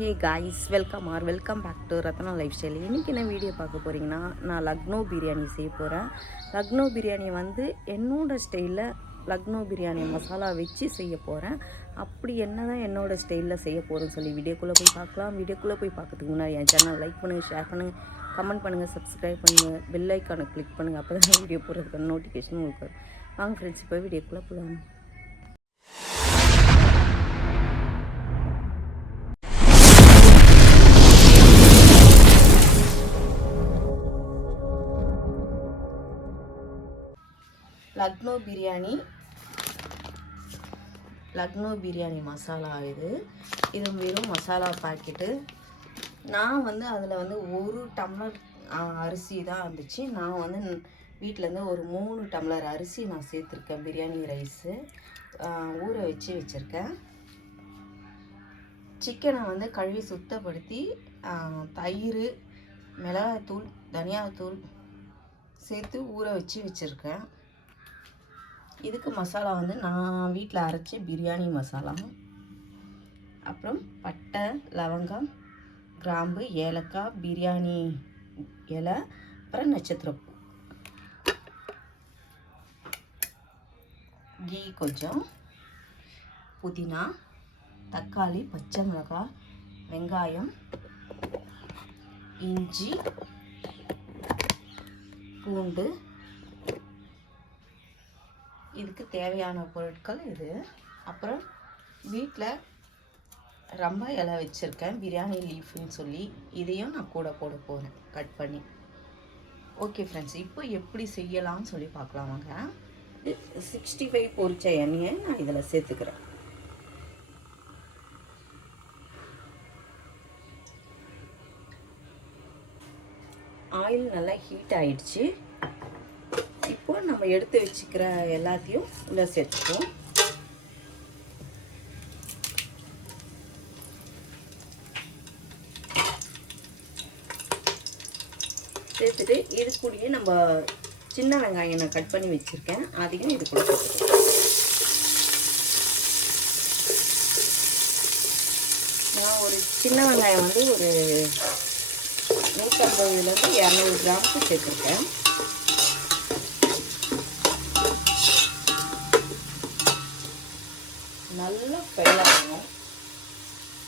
Hey guys, welcome back to Ratna lifestyle. இன்றைக்கி என்ன video பார்க்க போகிறீங்கன்னா, நான் லக்னோ பிரியாணி செய்ய போகிறேன். லக்னோ பிரியாணி வந்து என்னோடய ஸ்டைலில் லக்னோ பிரியாணி மசாலா வச்சு செய்ய போகிறேன். அப்படி என்ன தான் என்னோடய ஸ்டைலில் செய்ய போகிறேன்னு சொல்லி வீடியோக்குள்ளே போய் பார்க்கலாம். வீடியோக்குள்ளே போய் பார்க்கறதுக்கு முன்னாடி என் சேனல் லைக் பண்ணுங்கள், ஷேர் பண்ணுங்கள், கமெண்ட் பண்ணுங்கள், சப்ஸ்கிரைப் பண்ணுங்கள், பெல் ஐக்கானை கிளிக் பண்ணுங்கள். அப்போ தான் வீடியோ போடுறதுக்கான நோட்டிஃபிகேஷன் உங்களுக்கு வரும். வாங்க ஃப்ரெண்ட்ஸ், இப்போ வீடியோக்குள்ளே போகலாம். லக்னோ பிரியாணி மசாலா இது வெறும் மசாலா பாக்கெட்டு. நான் வந்து அதில் வந்து 1 டம்ளர் அரிசி தான் இருந்துச்சு. நான் வந்து வீட்டிலேருந்து ஒரு 3 டம்ளர் அரிசி நான் சேர்த்துருக்கேன். பிரியாணி ரைஸு ஊற வச்சுருக்கேன். சிக்கனை வந்து கழுவி சுத்தப்படுத்தி தயிர், மிளகாய்த்தூள், தனியாத்தூள் சேர்த்து ஊற வச்சுருக்கேன். இதுக்கு மசாலா வந்து நான் வீட்டில் அரைச்சி பிரியாணி மசாலா, அப்புறம் பட்டை, லவங்கம், கிராம்பு, ஏலக்காய், பிரியாணி இலை, அப்புறம் நட்சத்திரப்பூ, கீ கொஞ்சம், புதினா, தக்காளி, பச்சை மிளகாய், வெங்காயம், இஞ்சி, பூண்டு, இதுக்கு தேவையான பொருட்கள் இது. அப்புறம் வீட்டில் ரம்பா இலை வச்சுருக்கேன், பிரியாணி லீஃப்னு சொல்லி, இதையும் நான் கூட போட போகிறேன் கட் பண்ணி. ஓகே ஃப்ரெண்ட்ஸ், இப்போ எப்படி செய்யலாம்னு சொல்லி பார்க்கலாம் வாங்க. 65 பொரிச்ச எண்ணெயை நான் இதில் சேர்த்துக்கிறேன். ஆயில் நல்லா ஹீட் ஆயிடுச்சு. இப்போ நம்ம எடுத்து வச்சுக்கிற எல்லாத்தையும் உள்ள சேர்த்துப்போம். சேர்த்துட்டு இது கூடயே நம்ம சின்ன வெங்காயம் நான் கட் பண்ணி வச்சுருக்கேன், அதையும் இது கூட சேர்த்துக்கலாம். நான் ஒரு சின்ன வெங்காயம் வந்து ஒரு 150லேருந்து 200 கிராமுக்கு சேர்த்துருக்கேன். நல்லா ஃப்ரை ஆகணும்.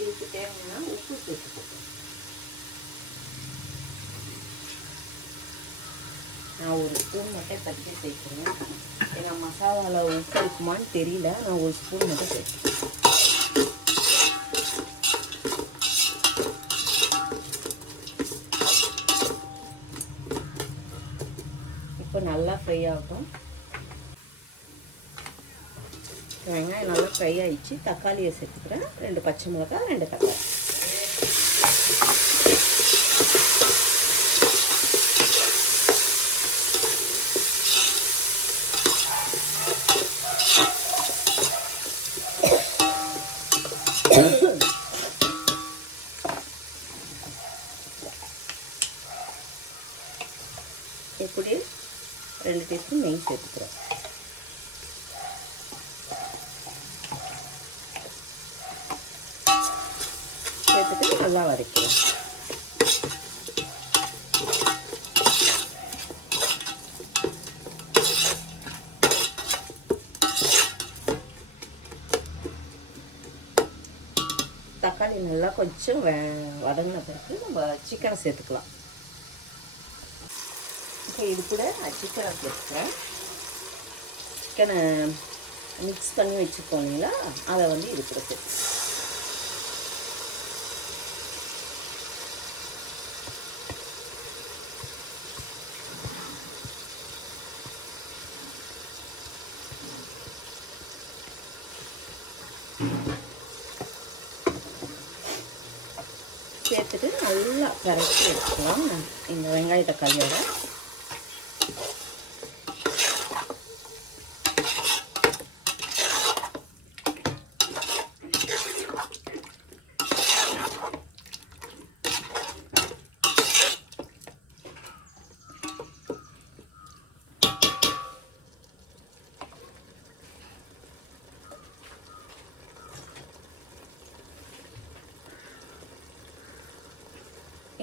இதுக்கு தேவையான உப்பு சேர்த்துக்கோங்க. நான் ஒரு ஸ்பூன் மட்டும் தட்டி சேர்க்குறேன். ஏன்னா மசாலாவில் உப்பு இருக்குமான்னு தெரியல, நான் ஒரு ஸ்பூன் மட்டும் சேர்க்குறேன். இப்போ நல்லா ஃப்ரை ஆகட்டும். வெங்காயம் நல்லா ஃப்ரை ஆகிடுச்சு. தக்காளியை சேர்த்துக்கிறேன். 2 பச்சை மிளகாய், 2 தக்காளி. இப்படி 2 டீஸ்பூன் நெய் சேர்த்துக்கிறேன். சேர்த்துட்டு நல்லா வதக்கலாம். தக்காளி நல்லா கொஞ்சம் வதங்கின பிறகு நம்ம சிக்கனை சேர்த்துக்கலாம். இப்போ இது கூட நான் சிக்கனை சேர்த்துக்கிறேன். சிக்கனை மிக்ஸ் பண்ணி வச்சுருக்கோம் இல்லைங்களா, அதை வந்து இது கூட சேர்த்து சேர்த்துட்டு நல்லா கரைச்சி எடுத்துக்கலாம். இந்த வெங்காய தக்காளியோட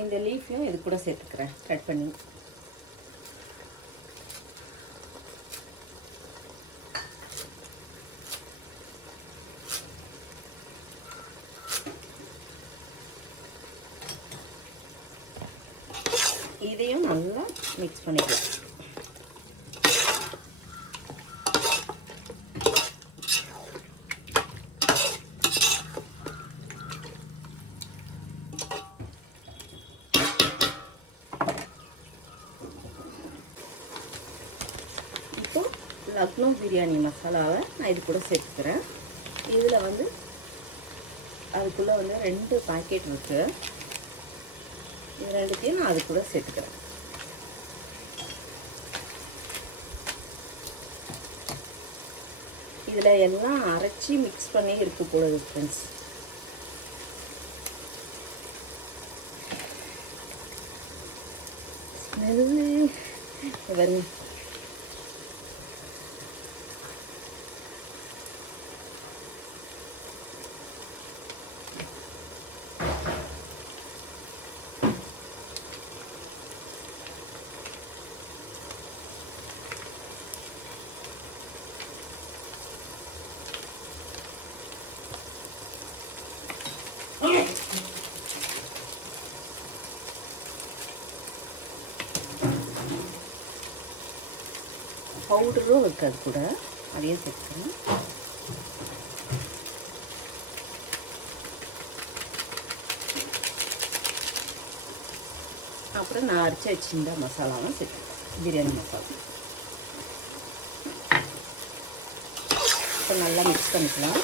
இந்த லீஃபையும் இது கூட சேர்த்துக்கிறேன் கட் பண்ணி. இதையும் நல்லா மிக்ஸ் பண்ணிக்கலாம். இப்போ லக்னோ பிரியாணி மசாலாவை நான் இது கூட சேர்த்துக்கிறேன். இதில் வந்து அதுக்குள்ளே வந்து 2 பாக்கெட் இருக்குது. இது 2த்தையும் நான் அது கூட சேர்த்துக்கிறேன். இதில் எல்லாம் அரைச்சி மிக்ஸ் பண்ணி இருக்கு போல ஃப்ரெண்ட்ஸ். ஸ்மெல்லு வருங்க. பவுடரும் இருக்காது கூட, அதையும் சேர்த்துக்கிறேன். அப்புறம் நான் அரைச்சி வச்சிருந்த மசாலாவும் சேர்த்துக்கிறேன், பிரியாணி மசாலா. இப்போ நல்லா மிக்ஸ் பண்ணிக்கலாம்.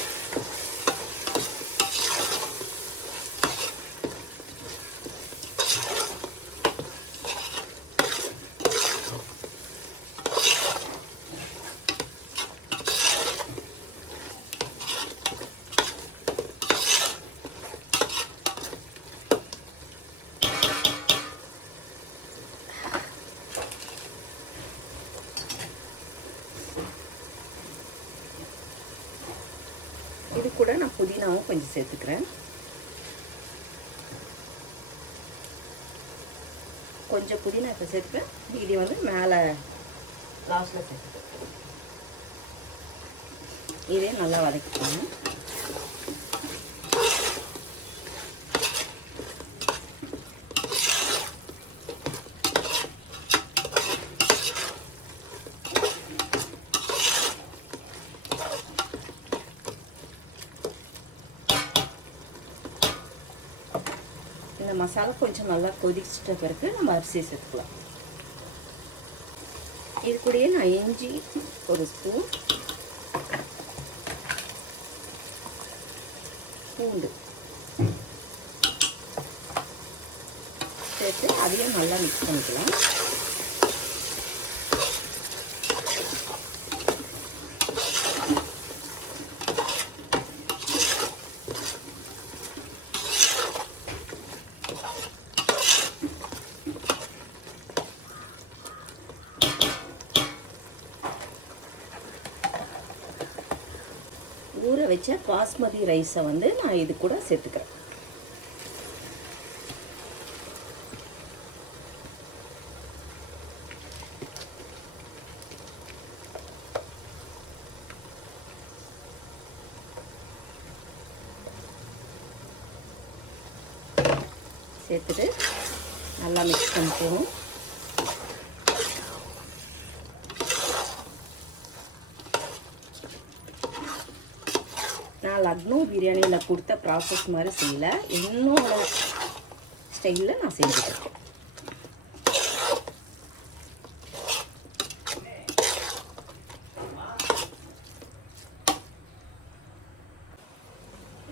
இது கூட நான் புதினாவும் கொஞ்சம் சேர்த்துக்கிறேன். கொஞ்சம் புதினா இப்போ சேர்த்துப்பேன், மீதி வந்து மேலே லாஸ்ட்டில் சேர்த்துப்பேன். இதே நல்லா வதக்கிக்கணும். இந்த மசாலா கொஞ்சம் நல்லா கொதிச்சிட்ட பிறகு நம்ம அரிசியை சேர்த்துக்கலாம். இது கூடயே நான் இஞ்சி 1 ஸ்பூன், பூண்டு சேர்த்து அதையும் நல்லா மிக்ஸ் பண்ணிக்கலாம். ஊற வச்ச பாஸ்மதி ரைஸை வந்து நான் இது கூட சேர்த்துக்கிறேன். சேர்த்துட்டு நல்லா மிக்ஸ் பண்ணிக்கணும். நான் லக்னோ பிரியாணியில் கொடுத்த ப்ராசஸ் மாதிரி செய்யல, என்னோட ஸ்டைலில் நான் செஞ்சுக்கிறேன்.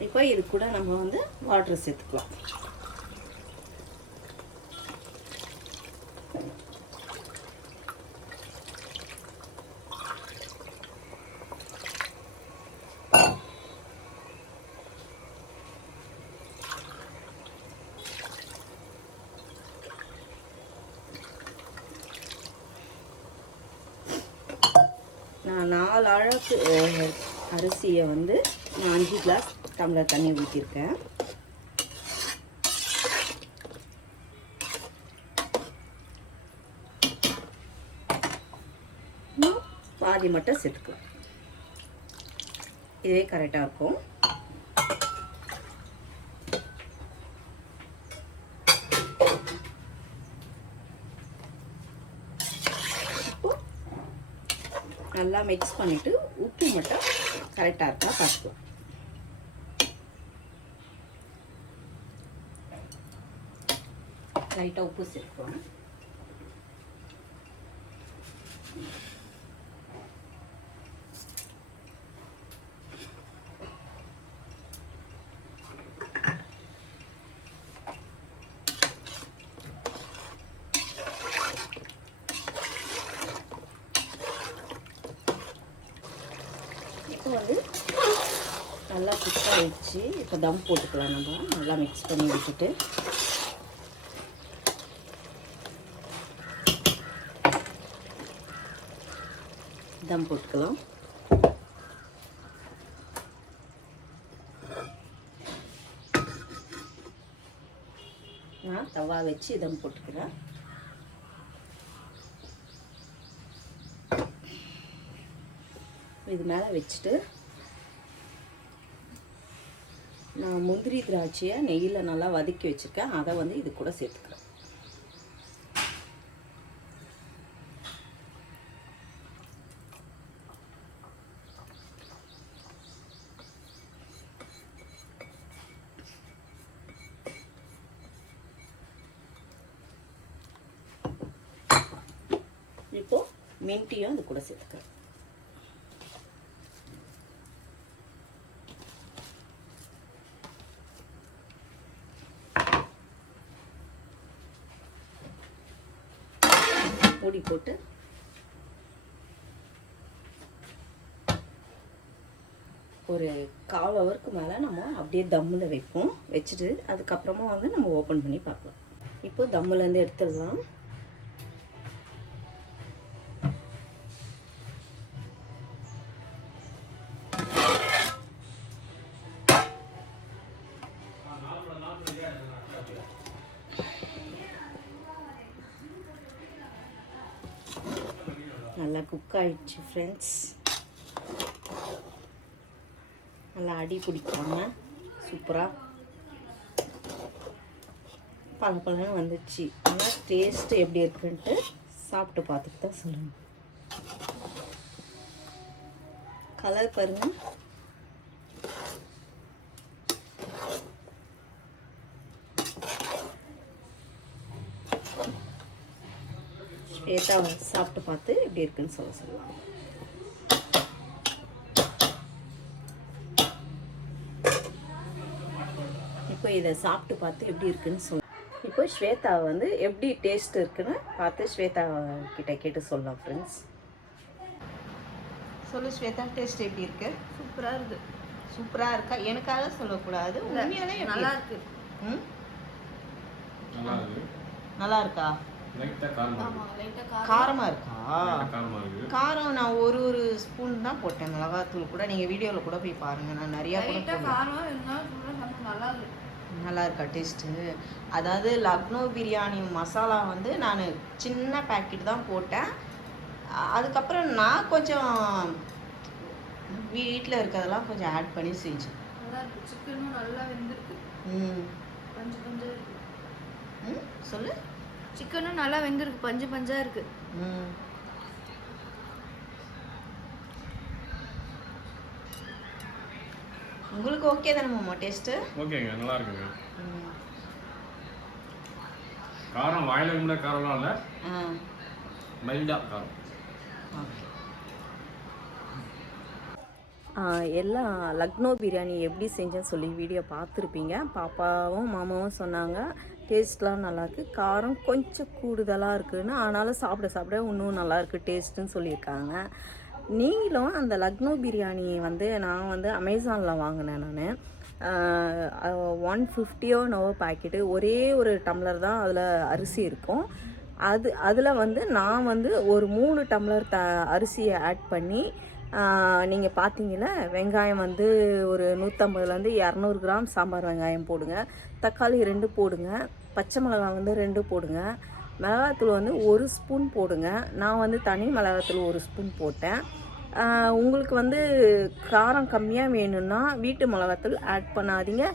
இப்போ இது கூட நம்ம வந்து வாட்டர் சேர்த்துக்கலாம். நான் 4 அழகு அரிசியை வந்து நான் 5 கிளாஸ் டம்ளர் தண்ணி ஊற்றிருக்கேன். பாதி மட்டும் சேர்த்துக்கலாம். இதே கரெக்டாக இருக்கும். இப்போ நல்லா மிக்ஸ் பண்ணிவிட்டு உப்பு மட்டும் கரெக்டாக இருக்கா பார்த்துக்கலாம். லைட்டாக உப்பு சேர்த்துக்கலாம். இப்போ வந்து நல்லா குக் ஆகிடுச்சு. இப்போ தம் போட்டுக்கலாம். நம்ம நல்லா மிக்ஸ் பண்ணி விட்டுட்டு தம் போட்டுக்கலாம். நான் தவா வச்சு தம் போட்டுக்கிறேன். இது மேலே வச்சுட்டு நான் முந்திரி திராட்சையை நெய்யில் நல்லா வதக்கி வச்சுருக்கேன். அதை வந்து இது கூட சேர்த்துக்கிறேன். இப்போது மின்ட்டியும் இது கூட சேர்த்துக்கிறேன். மூடி போட்டு ஒரு 1/4 ஹவருக்கு மேலே நம்ம அப்படியே தம்மில் வைப்போம். வச்சுட்டு அதுக்கப்புறமா வந்து நம்ம ஓப்பன் பண்ணி பார்க்கலாம். இப்போ தம்முலேருந்து எடுத்துடலாம். நல்லா குக் ஆகிடுச்சு ஃப்ரெண்ட்ஸ். நல்லா அடி பிடிக்காம சூப்பராக பழப்பழம் வந்துடுச்சு. ஆனால் டேஸ்ட்டு எப்படி இருக்குன்ட்டு சாப்பிட்டு பார்த்துட்டு தான் சொல்லுங்கள். கலர் பாருங்கள். ஸ்வேதா சாப்பிட்டு பார்த்து எப்படி இருக்குன்னு சொல்லலாம். இப்போ இதை சாப்பிட்டு பார்த்து எப்படி இருக்குன்னு சொல்ல. இப்போ ஸ்வேதா வந்து எப்படி டேஸ்ட் இருக்குன்னு பார்த்து ஸ்வேதா கிட்ட கேட்டு சொல்லலாம் ஃப்ரெண்ட்ஸ். சொல்லு ஸ்வேதா, டேஸ்ட் எப்படி இருக்கு? சூப்பராக இருக்குது. சூப்பராக இருக்கா? எனக்காக சொல்லக்கூடாது, உண்மையாலே நல்லா இருக்கு. ம், நல்லா இருக்கா? காரமா இருக்கா? காரம் நான் ஒரு ஸ்பூன் தான் போட்டேன் மிளகாத்தூள் கூட. நீங்க வீடியோல கூட போய் பாருங்க. நான் நிறைய நல்லா இருக்கா டேஸ்ட்டு? அதாவது லக்னோ பிரியாணி மசாலா வந்து நான் சின்ன பேக்கெட் தான் போட்டேன். அதுக்கப்புறம் நான் கொஞ்சம் வீட்டில் இருக்கிறதெல்லாம் கொஞ்சம் ஆட் பண்ணி செஞ்சேன். சிக்கனும் நல்லா வெந்திருக்கு. பஞ்சு பஞ்சா இருக்கு. சொல்லு. சிக்கனும் நல்லா வெந்திருக்கு, பஞ்சு பஞ்சா இருக்கு. உங்களுக்கு ஓகே தானே மாமா டேஸ்ட்? ஓகேங்க, நல்லா இருக்குங்க. காரம் வாயில கூட காரம்லாம் இல்ல, மைல்டா காரம். எல்லாம் லக்னோ பிரியாணி எப்படி செஞ்சேன்னு சொல்லி வீடியோ பார்த்துருப்பீங்க. பாப்பாவும் மாமாவும் சொன்னாங்க டேஸ்ட்லாம் நல்லாயிருக்கு, காரம் கொஞ்சம் கூடுதலாக இருக்குதுன்னு. ஆனாலும் சாப்பிட சாப்பிட இன்னும் நல்லாயிருக்கு டேஸ்ட்டுன்னு சொல்லியிருக்காங்க. நீங்களும் அந்த லக்னோ பிரியாணி வந்து நான் வந்து அமேசானில் வாங்கினேன். நான் 150 நோவோ பாக்கெட்டு, ஒரே ஒரு டம்ளர் தான் அதில் அரிசி இருக்கும். அதில் வந்து நான் வந்து ஒரு 3 டம்ளர் அரிசியை ஆட் பண்ணி, நீங்கள் பார்த்தீங்கன்னா வெங்காயம் வந்து ஒரு 150லேருந்து 200 கிராம் சாம்பார் வெங்காயம் போடுங்க, தக்காளி 2 போடுங்க, பச்சை மிளகாய் வந்து 2 போடுங்க, மிளகாத்தூள் வந்து 1 ஸ்பூன் போடுங்க. நான் வந்து தனி மிளகாத்தூள் 1 ஸ்பூன் போட்டேன். உங்களுக்கு வந்து காரம் கம்மியாக வேணும்னா வீட்டு மிளகாத்தூள் ஆட் பண்ணாதீங்க.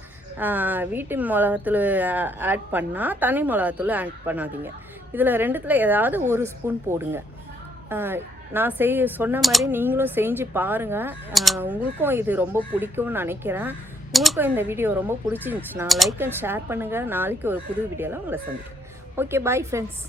வீட்டு மிளகாத்தூள் ஆட் பண்ணால் தனி மிளகாத்தூள் ஆட் பண்ணாதீங்க. இதில் ரெண்டுத்தில் ஏதாவது ஒரு ஸ்பூன் போடுங்க. நான் சொன்ன மாதிரி நீங்களும் செஞ்சு பாருங்கள். உங்களுக்கும் இது ரொம்ப பிடிக்கும்னு நினைக்கிறேன். உங்களுக்கும் இந்த வீடியோ ரொம்ப பிடிச்சிருந்துச்சுன்னா லைக் அண்ட் ஷேர் பண்ணுங்கள். நாளைக்கு ஒரு புது வீடியோவில் உங்களை சந்திக்கிறேன். Okay, bye friends.